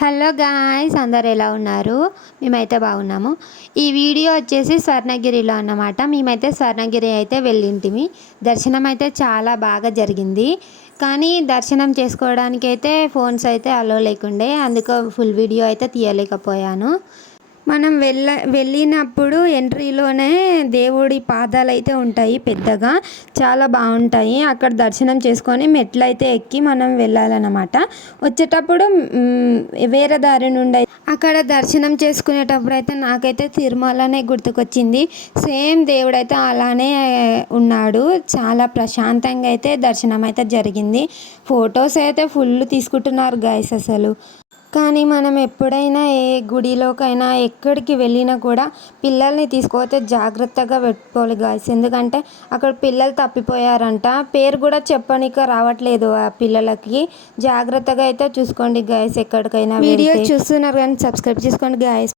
Hello guys, అందరు ఎలా ఉన్నారు? మేమైతే బాగున్నాము. ఈ వీడియో వచ్చేసి స్వర్ణగిరిలో అన్నమాట. మేమైతే స్వర్ణగిరి అయితే వెళ్ళింటిమి. దర్శనం అయితే చాలా బాగా జరిగింది. కానీ దర్శనం చేసుకోవడానికి అయితే ఫోన్స్ అయితే అలో లేకుండే, అందుకు ఫుల్ వీడియో అయితే తీయలేకపోయాను. మనం వెళ్ళినప్పుడు ఎంట్రీలోనే దేవుడి పాదాలు అయితే ఉంటాయి, పెద్దగా చాలా బాగుంటాయి. అక్కడ దర్శనం చేసుకొని మెట్లయితే ఎక్కి మనం వెళ్ళాలన్నమాట. వచ్చేటప్పుడు వేరే దారి నుండి అక్కడ దర్శనం చేసుకునేటప్పుడు అయితే నాకైతే తిరుమలనే గుర్తుకొచ్చింది. సేమ్ దేవుడైతే అలానే ఉన్నాడు. చాలా ప్రశాంతంగా అయితే దర్శనం అయితే జరిగింది. ఫొటోస్ అయితే ఫుల్ తీసుకుంటున్నారు గైస్ అసలు. కానీ మనం ఎప్పుడైనా ఏ గుడిలోకైనా ఎక్కడికి వెళ్ళినా కూడా పిల్లల్ని తీసుకుపోతే జాగ్రత్తగా పెట్టుకోవాలి గాయస్. ఎందుకంటే అక్కడ పిల్లలు తప్పిపోయారంట, పేరు కూడా చెప్పనీకి రావట్లేదు ఆ పిల్లలకి. జాగ్రత్తగా అయితే చూసుకోండి గాయస్. ఎక్కడికైనా వీడియో చూస్తున్నారు కానీ సబ్స్క్రైబ్ చేసుకోండి గాయస్.